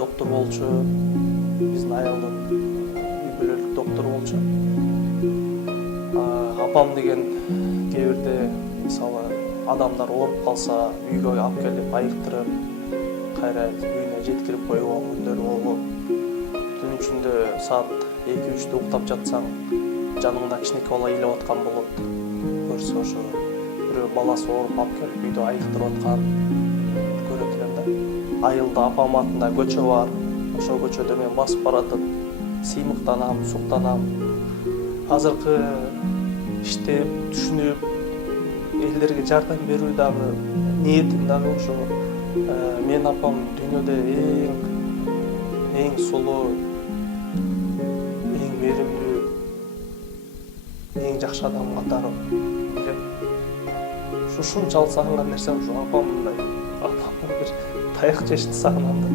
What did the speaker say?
доктор болчу, биздин аялдын үй бүлөлүк доктору болчу. Апам деген кээ бирде мисалы адамдар ооруп калса үйгө алып келип айыктырып, кайра үйүнө жеткирип койгон күндөрү болгон. Түн ичинде саат 2-3'te уктап жатсаң, жаныңда кичинекей бала ыйлап аткан болот. Көрсө ошо бирөө баласы ооруп алып келип үйдө айыктырып аткан көрөт элем да. Айылда апам атында көчө бар. Ошол көчөдө мен басып баратып, сыймыктанам, суктанам. Азыркы иштеп, түшүнүп, элдерге жардам берүү дагы ниетим дагы ошо. Мен апам дүйнөдө эң сулуу, эң меримдүү, эң жакшы адам катары билем. Ушунчалык сагынган нерсем ушу апамдай, апамдын бир таяк жешти сагынам да.